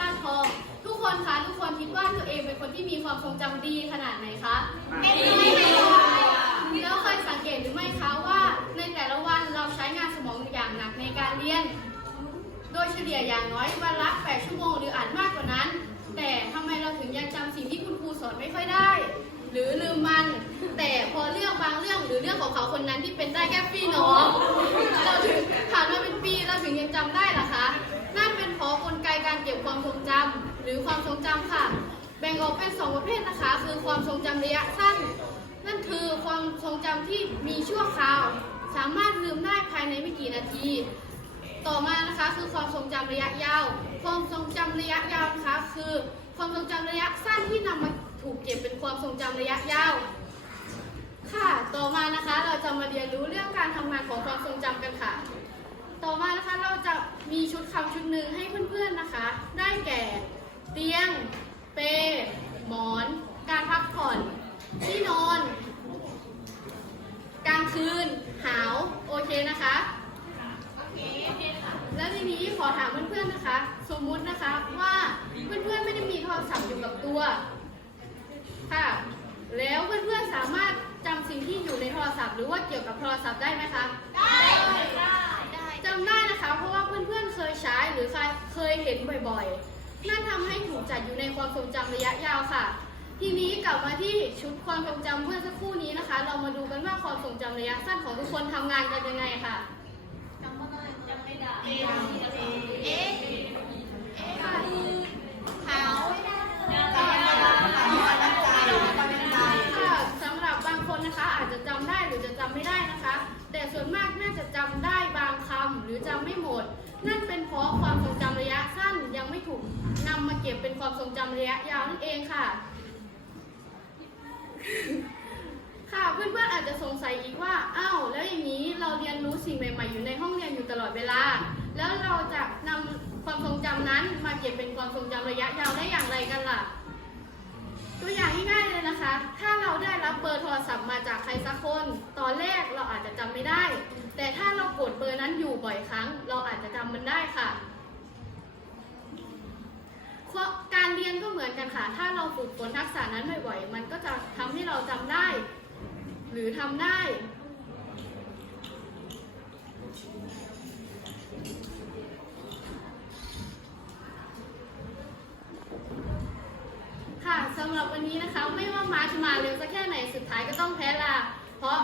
คนคะทุกคนคิดว่าตัวเองเป็นคนที่มีความทรงจำดีขนาดไหนคะไม่ไม่ค่ะแล้วเคยสังเกตหรือไม่คะว่า ในแต่ละวันเราใช้งานสมองอย่างหนักในการเรียน โดยเฉลี่ยอย่างน้อยวันละ8ชั่วโมงหรืออาจมากกว่านั้น แต่ทำไมเราถึงยังจำสิ่งที่คุณครูสอนไม่ค่อยได้ หรือลืมมัน แต่พอเรื่องบางเรื่องหรือเรื่องของเขาคนนั้นที่เป็นได้แค่พี่น้อง เราถึงผ่านมาเป็นปีเราถึงยังจำได้ล่ะ บ่งออกเป็นสองประเภทนะคะ คือความทรงจำระยะสั้น นั่นคือความทรงจำที่มีชั่วคราว สามารถลืมได้ภายในไม่กี่นาที ต่อมานะคะคือความทรงจำระยะยาว ความทรงจำระยะยาวนะคะคือ ความทรงจำระยะสั้นที่นำมาถูกเก็บเป็นความทรงจำระยะยาว ค่ะ ต่อมานะคะเราจะมาเรียนรู้เรื่องการทำงานของความทรงจำกันค่ะ ต่อมานะคะเราจะมีชุดคำชุดหนึ่งให้เพื่อนๆนะคะ ได้แก่ เตียง เปลหมอน การพักผ่อน ที่นอน กลางคืน หาว โอเคนะคะ แล้วทีนี้ขอถามเพื่อนๆนะคะ สมมุตินะคะว่าเพื่อนๆไม่ได้มีโทรศัพท์อยู่กับตัว ค่ะ แล้วเพื่อนๆสามารถจำสิ่งที่อยู่ในโทรศัพท์ หรือว่าเกี่ยวกับโทรศัพท์ได้ไหมคะ ได้ได้ได้จำได้นะคะ เพราะว่าเพื่อนๆเคยใช้หรือเคยเห็นบ่อยๆ นั่นทำให้ถูกจัดอยู่ในความท รงจำระยะยาวค่ะ ทีนี้กลับมาที่ชุดความทรงจำเมื่อสักครู่นี้นะคะ เรามาดูกันว่าความทรงจำระยะสั้นของทุกคนทำงานกันยังไงค่ะจำไม่ได้จำไม่ได้เอ๊ะเอ๊ะเอ๊ะคือเขาจำไม่ได้จำไม่ได้สำหรับบางคนนะคะ อาจจะจำได้หรือจะจำไม่ได้นะคะ แต่ส่วนมากน่าจะจำได้บางคำหรือจำไม่หมด นั่นเป็นเพราะความทรงจำ เก็บเป็นความทรงจำระยะยาวนั่นเองค่ะ ค่ะเพื่อนๆอาจจะสงสัยอีกว่าอ้าวแล้วอย่างนี้เราเรียนรู้สิ่งใหม่ ๆ อยู่ในห้องเรียนอยู่ตลอดเวลา แล้วเราจะนำความทรงจำนั้นมาเก็บเป็นความทรงจำระยะยาวได้อย่างไรกันล่ะ ตัวอย่างง่ายๆเลยนะคะ ถ้าเราได้รับเบอร์โทรศัพท์มาจากใครสักคน ตอนแรกเราอาจจะจำไม่ได้ แต่ถ้าเรากดเบอร์นั้นอยู่บ่อยครั้ง เราอาจจะจำมันได้ค่ะ การเรีย นก็เหมือนกันค่ะ ถ้าเราฝึกฝนทักษะนั้นบ่อยๆ มันก็จะทำให้เราจำได้ หรือทำได้ ค่ะสำหรับวันนี้นะคะ ไม่ว่าม้าจะมาเร็วสักแค่ไหนสุดท้ายก็ต้องแพ้ลา เพราะ